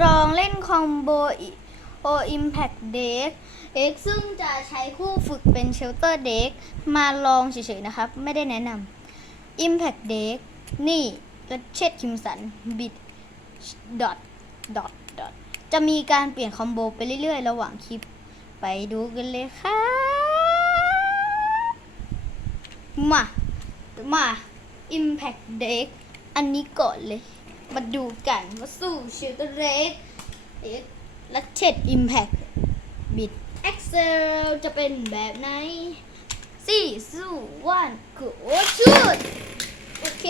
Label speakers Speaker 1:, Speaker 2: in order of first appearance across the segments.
Speaker 1: ลองเล่นคอมโบโออิมแพคเด็กเอ็กซึ่งจะใช้คู่ฝึกเป็นเชลเตอร์เด็กมาลองเฉยๆนะครับ ไม่ได้แนะนำ Impact Deck นี่และเช็ดคิมสันบิดดอทดอทดอทจะมีการเปลี่ยนคอมโบไปเรื่อยๆ ระหว่างคลิป ไปดูกันเลยค่ะ มา มา Impact Deck อันนี้ก่อนเลย มาดูกันว่าสู้เชลเตอร์เด็กเอ็กและเช็ด Impact บิด Excel จะเป็นแบบไหนสี่สู้วันกูชุดโอเค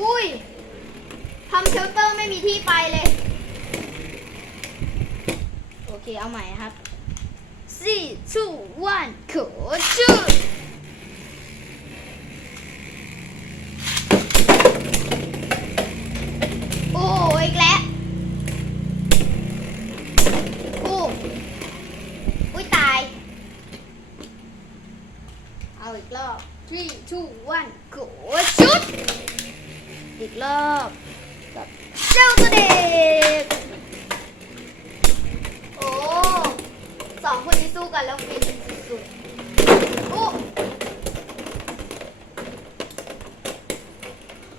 Speaker 1: อุ้ยทำเชลเตอร์ไม่มีที่ไปเลย โอเค เอาใหม่ครับ สี่สู้วันกูชุดโอ้อีกแล้ว โอ้อุ้ยตาย เอาอีกรอบ three two one go ชุดอีกรอบกับเจ้าตัวเด็ก โอ้ ส องคนนี้สู้กันแล้วฟินสุดๆโอ้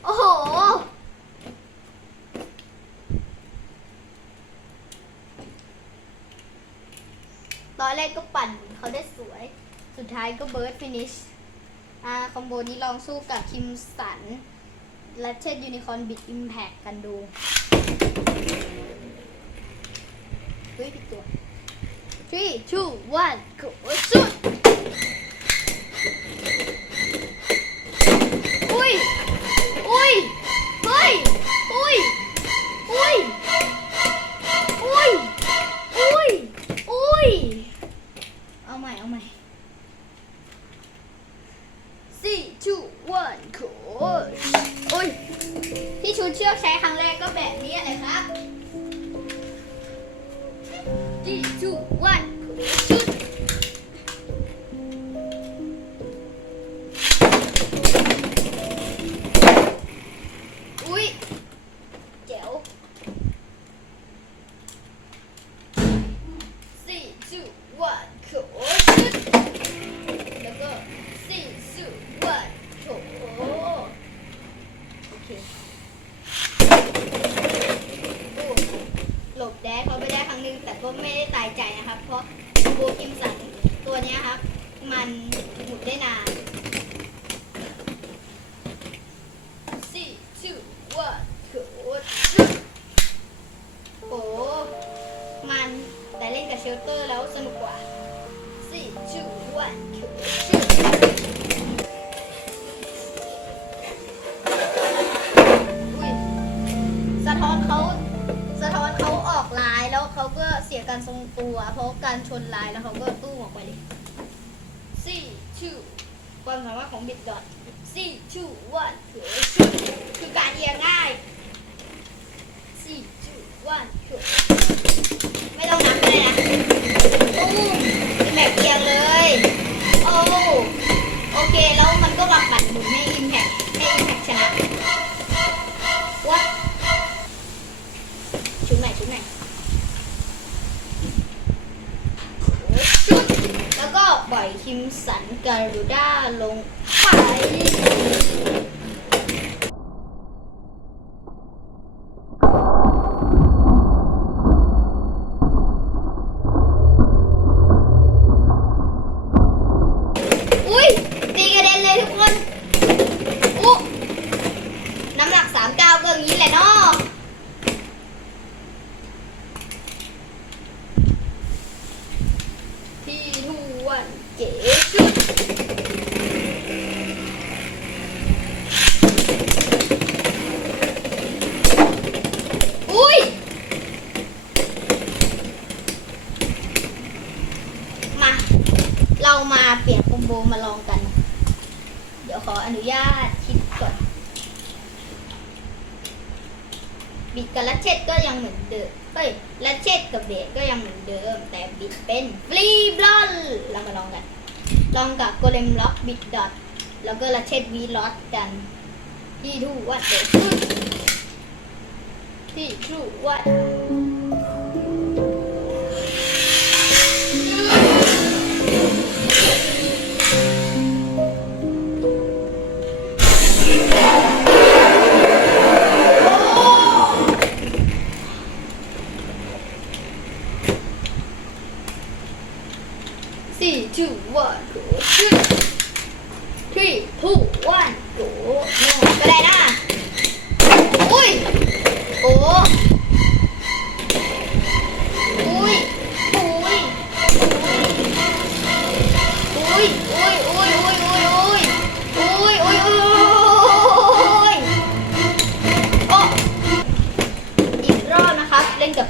Speaker 1: โอ้โห ตอนแรกก็ปั่นเขาได้สวย สุดท้ายก็เบิร์ดฟินิช อ่า คอมโบนี้ลองสู้กับคิมสัน และเช่นยูนิคอร์นบิดอิมแพคกันดู เฮ้ยผิดตัว three two one go. สุ แล้วสนุกกว่าสี่ชูวันชูชูอุ้ยสะท้อนเขาสะท้อนเขาออกลายแล้วเขาก็เสียการทรงตัว เพราะการชนลายแล้วเขาก็ตู้ออกไปเลยสี่ชูความสามารถของบิดดอทสี่ชูวันชูชูคือการเอียงง่าย มสันการูด้าลงไป อุ้ยตีกระเด็นเลยทุกคนอุ๊น้ำหนักสามเก้าก็อย่างนี้แหละเนาะที่ท วนเก๋ชุดอุ้ยมา เรามาเปลี่ยนคอมโบมาลองกัน เดี๋ยวขออนุญาตคิดก่อนบิดกับลัชเชตก็ยังเหมือนเดิมเฮ้ยลัชเชตกับเบสก็ยังเหมือนเดิม แต่บิดเป็นฟรีบลอ เรามาลองกัน ลองกับโกเลมล็อกบิดดอทแล้วก็ละเชดวีล็อตกัน ที่ทูวัดเด็กที่ทูวัด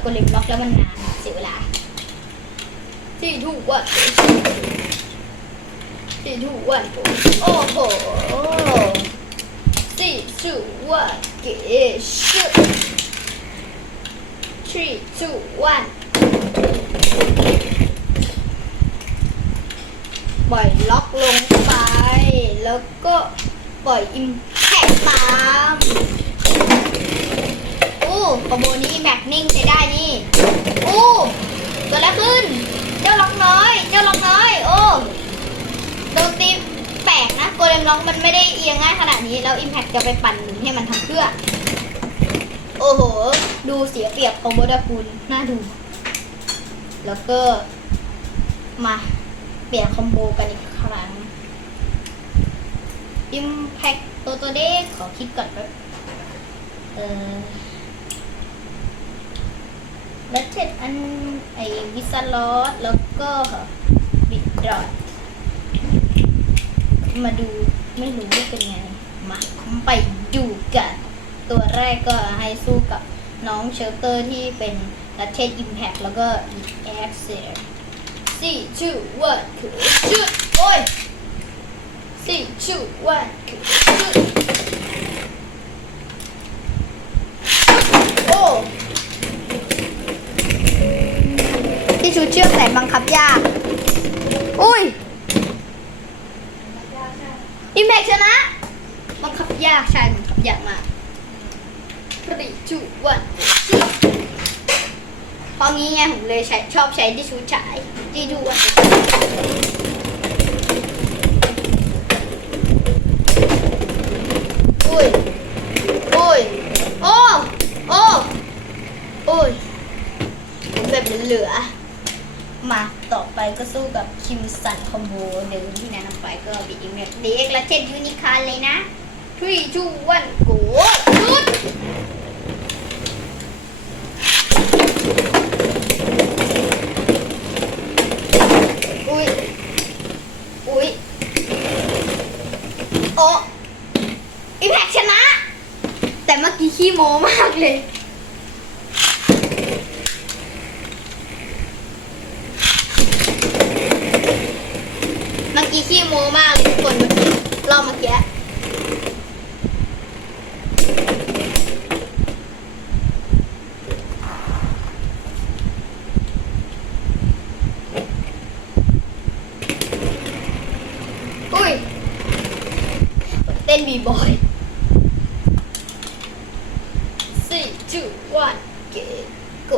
Speaker 1: กับโกเลมล็อกแล้วมันนานเสียเวลาที่ถูกว่าสี่ถูกวันโอ้โหสี่ถูกวันเกช three two one ปล่อยล็อกลงไป แล้วก็ปล่อยอิมแพคตาม โอ้คอมโบนี้แม็กนิ่งใช้ได้นี่โอ้เกิดอะไรขึ้น เจ้าล็อกน้อย เจ้าล็อกน้อย โอ้โดนตีแปลกนะโกเลมล็อกมันไม่ได้เอียงง่ายขนาดนี้ แล้วอิมแพ t จะไปปั่นหนุนให้มันทำเพื่อ โอ้โห ดูเสียเปรียบของโบดาคูนน่าดู แล้วก็ มาเปลี่ยนคอมโบกันอีกครั้ง Impact ตัวตัวเด็กขอคิดก่อนแป๊บเออ แล้วเจ็ดอันไอวิซาลอสแล้วก็บิดดอทมาดูไม่รู้ว่าเป็นไง มาไปดูกัน ตัวแรกก็ให้สู้กับน้องเชลเตอร์ที่เป็นรัตเทศอิมแพคแล้วก็แอคเซอร์สี่ชื่อวันคือชุดโอ้ยสี่ชื่อวันคือชุดโอ้ที่ชุด เชือกแต่บังคับยาก อุ้ยอิมแพกชนะ บังคับยากใช่บังคับยากมากปริจุวันเพราะงี้ไงผมเลยใช้ชอบใช้ที่ชูฉายที่ดูวันอุ้ยอุ้ยโอ้โอ้โอ้ยผมแบบเหลือ มาต่อไปก็สู้กับคิมสันคอมโบเดิมที่แนะนำไปก็บีอีเมลเด็กและเช่นยูนิคานเลยนะ3 2 1 go ชุดอุ้ย อุ้ย โอ้อิแพกชนะ แต่เมื่อกี้ขี้โมมากเลย เมื่อกี้ ขี้โมมากเลยทุกคนเมื่อกี้รอบเมื่อกี้อุ้ยเต้นบีบอยสี่จุดวันเกโก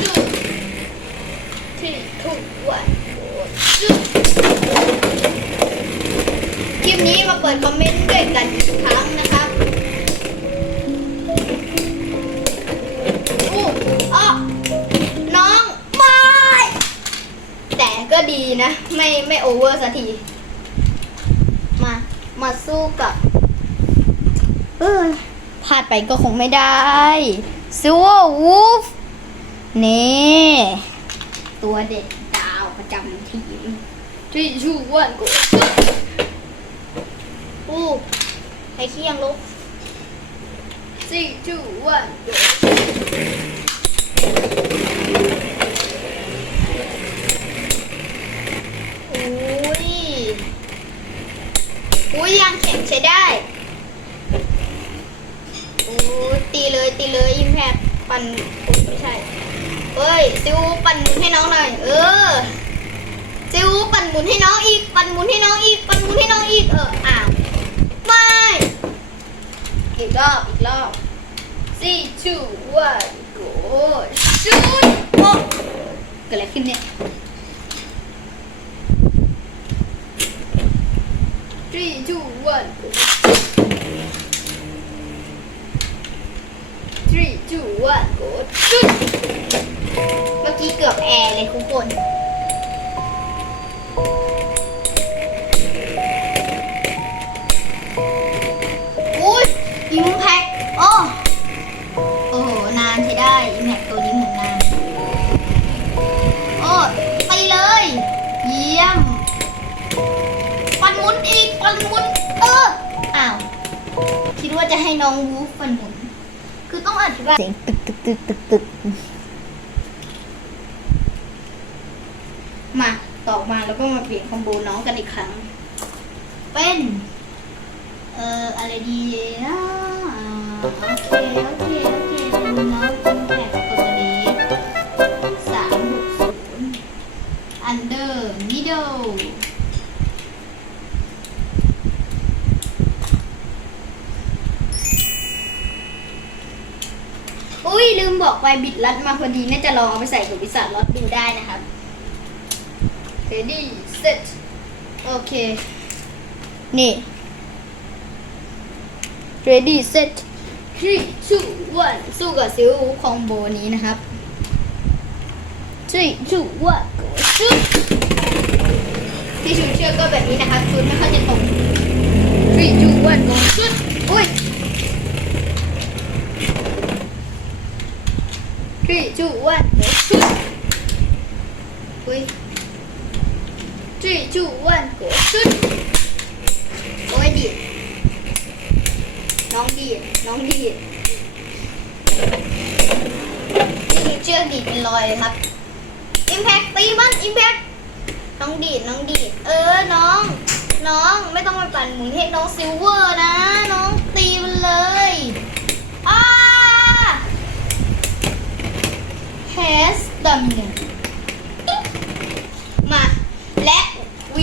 Speaker 1: ชุด ทุกวันโกชุดคลิปนี้มาเปิดคอมเมนต์ด้วยกันอีกครั้งนะครับอู้อ้อน้องไม่แต่ก็ดีนะ ไม่ไม่โอเวอร์สักที มา มาสู้กับ เออพลาดไปก็คงไม่ได้ซูเอร์วูฟนี่ ตัวเด็ดดาวประจำทีมที่ชูวันกูอู้ใครเคียงลุกสี่ two one go อุ้ยอุ้ยยังแข็งใช้ได้โอ้ตีเลยตีเลยอิมแพคปั่น อ้ยไม่ใช่เอ้ยซิวปั่นหมุนให้น้องหน่อย เออซิวปั่นหมุนให้น้องอีก ปั่นหมุนให้น้องอีก ปั่นหมุนให้น้องอีก เอออ้าวไม่อีกรอบอีกรอบสี่ two one go ชุดโอ้เกิดอะไรขึ้นเนี่ย three two one go three two one go ชุด เมื่เกือบแอร์เลยทุกคนอุ้ยอิมแพคโอ้โอ้โห นานใช้ได้อิมแพคตัวนี้เหมุนนาน โอ้ไปเลย เยี่ยม ปันหมุนอีก ปันหมุน เออ อ้าว คิดว่าจะให้น้องวูฟปันหมุน คือต้องอธิบายเสียงตึกตึกตึกตึกตึกมา ต่อมาแล้วก็มาเปลี่ยนคอมโบน้องกันอีกครั้ง เป็น เอ่ออะไรดีนะอ่าโอเคโอเคโอเคน้องคอมแพคตัวนี้สามหกศูนย์ under middle อุ้ยลืมบอกไปบิดลัดมาพอดี น่าจะลองเอาไปใส่กับวิสาลัดดูได้นะครับ ready set โอเค นี่ ready set three two one สู้กับซิลคอมโบนี้นะครับ three two one go shoot ที่ชุดเชือกก็แบบนี้นะครับชุดไม่ค่อยจะตรง three two one go shoot อุ้ย three two one go shoot อุ้ย three two one go shoot โอ้ยดีดน้องดีดน้องดีดนี่เชือกดีดเป็นรอยเลยครับ impact ตีมัน impact น้องดีดน้องดีดเออ น้อง น้องไม่ต้องไปปั่นหมุนให้น้องซิลเวอร์นะ น้องตีมันเลยอ้า has dominant มาและ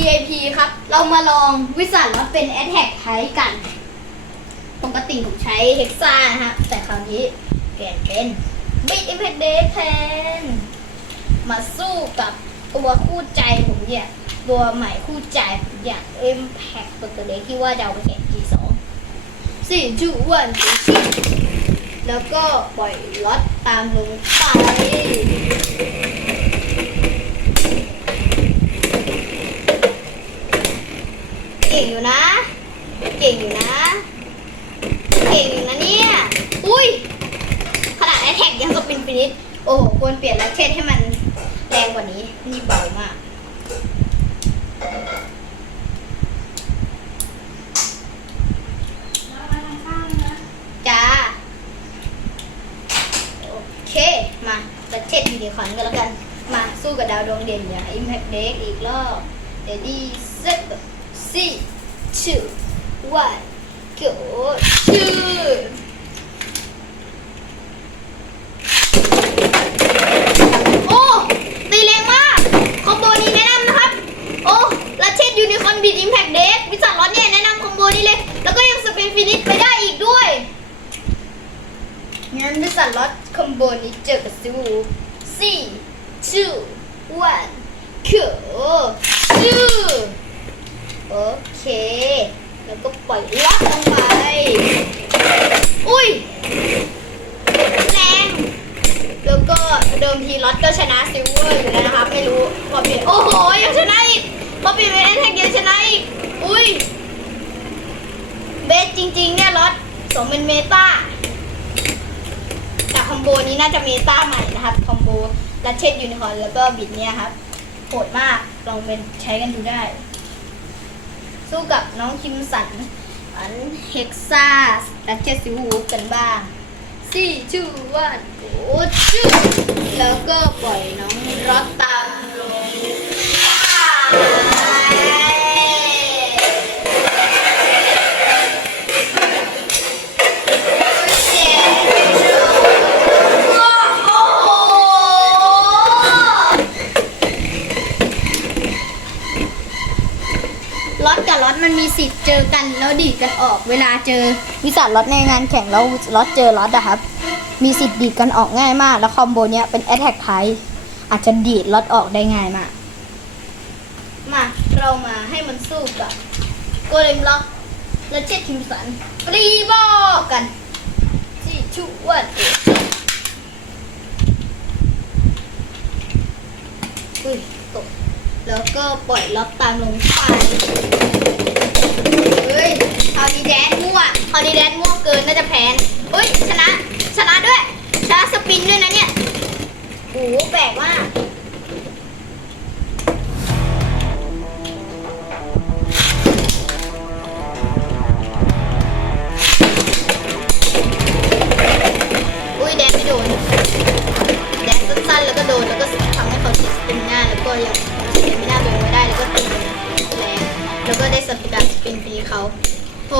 Speaker 1: VIP ครับ เรามาลองวิสันว่าเป็น Attack ไทกัน ปกติผมใช้ Hexa นะฮะ แต่คราวนี้เปลี่ยนเป็น Big Impact Deck แทน มาสู้กับตัวคู่ใจผมเนี่ย ตัวใหม่คู่ใจผมอย่าง Impact ตัวเล็กที่ว่าจะเอาไปแข่ง G2 สี่จุวันแล้วก็ปล่อยล็อตตามลงไป ก่งอยู่นะ เก่งอยู่นะ เก่งอยู่นะเนี่ย อุ้ย ขนาดแอทแท็กยังก็เป็นฟินิชโอ้โห ควรเปลี่ยนแร็เก็ตให้มันแรงกว่านี้ นี่เบามาก จ้า โอเค มาจะเช็ดยูนิคอร์นกันแล้วกัน มาสู้กับดาวดวงเด่นอย่าง Impact Deck อีกรอบ Ready set three two one go shoot โอ้ตีแรงมาก คอมโบนี้แนะนำนะครับ โอ้ลัชเชตยูนิคอนบีดอิมแพคเดฟวิสัทร้อนเนี่ยแนะนำคอมโบนี้เลย แล้วก็ยังสเปนฟินิชไปได้อีกด้วยงั้นวิสัทล็อตคอมโบนี้เจอกับซิวูสี่ two one คือชื่อ โอเค แล้วก็ปล่อยล็อตลงไป อุ้ย แรง แล้วก็เดิมทีล็อตก็ชนะซิลเวอร์อยู่แล้วนะครับไม่รู้พอเปลี่ยนโอ้โห ยังชนะอีกพอเปลี่ยนเป็นแอนแท็กยังชนะอีก อุ้ย เบสจริงๆเนี่ยล็อตสมเป็นเมตาแต่คอมโบนี้น่าจะเมตาใหม่นะครับ คอมโบลัชเชตยูนิคอร์นแล้วก็บิดเนี่ยครับโหดมาก ลองเป็นใช้กันดูได้ สู้กับน้องคิมสันอันเฮกซ่าและเจสิวูฟกันบ้างสี่ชื่อว่าโอ้ชื่อแล้วก็ปล่อยน้องรอตา มันมีสิทธิ์เจอกันแล้วดีดกันออกเวลาเจอวิสัทล็อตในงานแข่งแล้วล็อตเจอล็อตอะครับ มีสิทธิ์ดีดกันออกง่ายมาก แล้วคอมโบเนี้ยเป็นแอตแทกไทอาจจะดีดล็อตออกได้ง่ายมาก มาเรามาให้มันสู้กับโกเลมล็อกและเจ็ดคิมสันปรีบอกกันสี่ชุวันอุ้ยตกแล้วก็ปล่อยล็อกตามลงไปเฮ้ยเอา ดีแดนมั่วเอาดีแดนมั่วเกินน่าจะแพ้เฮ้ยชนะ ชนะด้วย ชนะสปินด้วยนะเนี่ยโอ้โหแปลกมากอุ้ยแดนไม่โดน แดนสั้นๆแล้วก็โดนแล้วก็ทำให้เขาติดสปินหน้าแล้วก็ยังสปินหน้าตัวเองไม่ได้แล้วก็ตีแรงแล้วก็ได้สปินการสปินตีเขา โห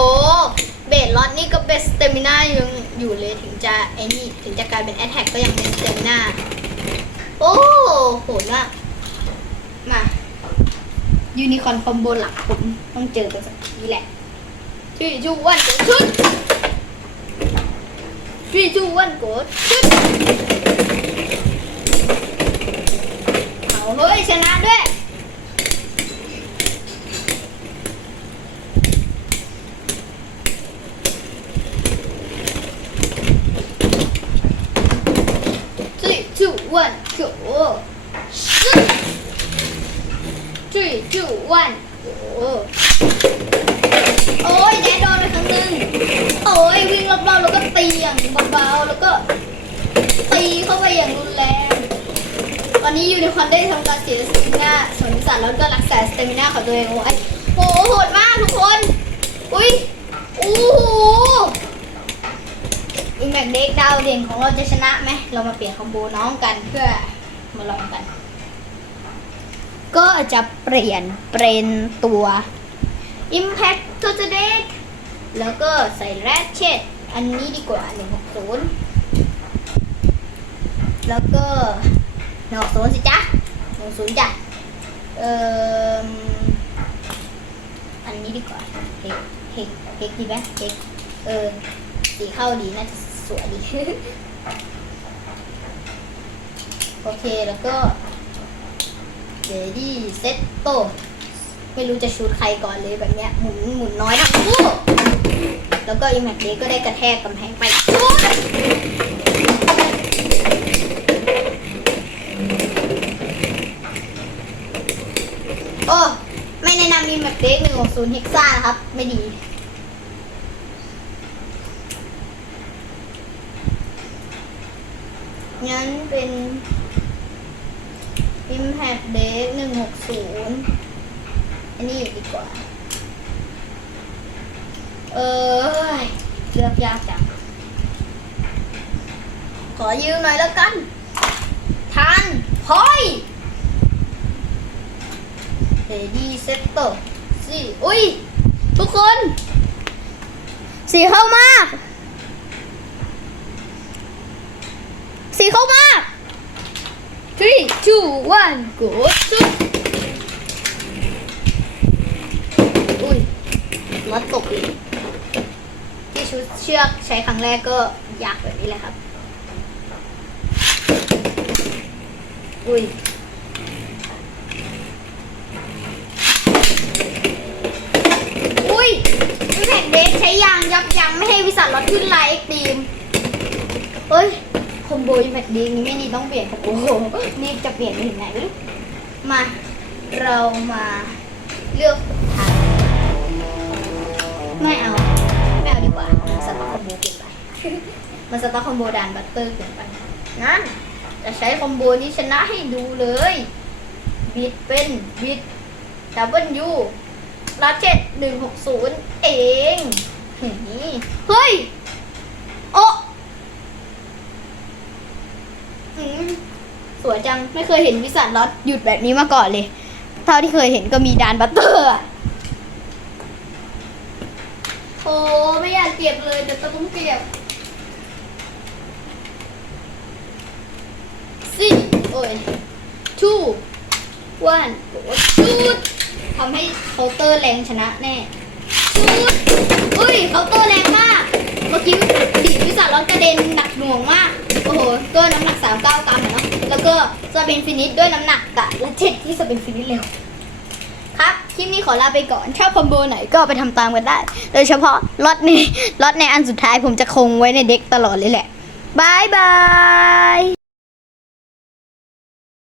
Speaker 1: เบสล็อตนี่ก็เบสสเตมิน่ายังอยู่เลยถึงจะไอ้นี่ถึงจะกลายเป็นแอตแทกก็ยังเป็นสเตมิน่าโอ้โหดมากมายูนิคอร์นคอมโบหลักผมต้องเจอกันสักทีแหละชื่อชูวันเกิดชุด three two one go ชุดเอาเฮ้ยชนะด้วย three two one go ชุด three two one go โอ้ยแดนโดนไปครั้งหนึ่งโอ้ยวิ่งรอบๆแล้วก็ตีอย่างเบาๆแล้วก็ตีเข้าไปอย่างรุนแรงตอนนี้ยูนิคอร์นได้ทำการเสียสเตมิน่าส่วนวิสัทแล้วก็รักษาสเตมิน่าของตัวเองไว้โอ้โหโหดมากทุกคน อุ้ยโอ้โห อีแม็กเด็กดาวเด่นของเราจะชนะไหมเรามาเปลี่ยนคอมโบน้องกันเพื่อมาลองกัน ก็จะเปลี่ยนเป็นตัว Impact to the deck แล้วก็ใส่แรดเชดอันนี้ดีกว่า 160 แล้วก็160สิจ๊ะ10จ้ะเอ่ออันนี้ดีกว่าเฮกเฮกเฮกดีไหมเฮกเออสีเข้าดีน่าจะ สวยดี โอเคแล้วก็เดดี้เซตโต ไม่รู้จะชูดใครก่อนเลยแบบเนี้ยหมุนหมุนน้อยทั้งคู่แล้วก็อิมแพคเดก็ได้กระแทกกำแพงไปชูดโอ้ ไม่แนะนำอิมแพคเดกหนึ่งของศูนย์เฮกซ่านะครับ ไม่ดี งั้น เป็น Impact Deck หนึ่งหกศูนย์อันนี้ดีกว่า เออเลือกยากจัง ขอยืมหน่อยแล้วกัน ทันพอยเฮดี้เซตโตสี่อุ้ย ทุกคน สีเข้ามาก สีเข้ามาก three two one go ชุดอุ้ยรถตกเลยที่ชุดเชือกใช้ครั้งแรกก็ยากแบบนี้แหละครับ อุ้ยอุ้ยวิแพกเดฟใช้ยางยับยั้งไม่ให้วิสัทรถขึ้นไลน์เอ็กตีมเฮ้ยคอ มโบอิมแพคดีนี้ไม่ดีต้องเปลี่ยนคอมโบนี่จะเปลี่ยนไปถึงไหนไม่รู้มาเรามาเลือกทางไม่เอาไม่เอาดีกว่ามันสต็อกคอมโบเกินไปมันสต็อกคอมโบดานบัตเตอร์เกินไปงั้นจะใช้คอมโบนี้ชนะให้ดูเลยบิดเป็นบิดดับเบิลยูลาเจ็ดหนึ่งหกศูนย์เอง เฮ้ยเฮ้ยโอ้ อืมสวยจังไม่เคยเห็นวิสัทล็อตหยุดแบบนี้มาก่อนเลย เท่าที่เคยเห็นก็มีดานบัตเตอร์อะโอ้ไม่อยากเก็บเลยแต่ต้องเก็บสี่โอ้ย two one โอ้ชุดพำให้เคาน์เตอร์แรงชนะแน่อุ๊ยอุ้ยเคาน์เตอร์แรงมาก เมื่อกี้ดิวิสาร้อนกระเด็นหนักหน่วงมาก โอ้โหด้วยน้ำหนัก 39 กรัมเนาะแล้วก็สเปนฟินิชด้วยน้ำหนักกะและเจ็ดที่สเปนฟินิชเร็ว ครับคลิปนี้ขอลาไปก่อนชอบคอมโบไหนก็ไปทำตามกันได้ โดยเฉพาะล็อตนี้ล็อตในอันสุดท้ายผมจะคงไว้ในเด็กตลอดเลยแหละบายบาย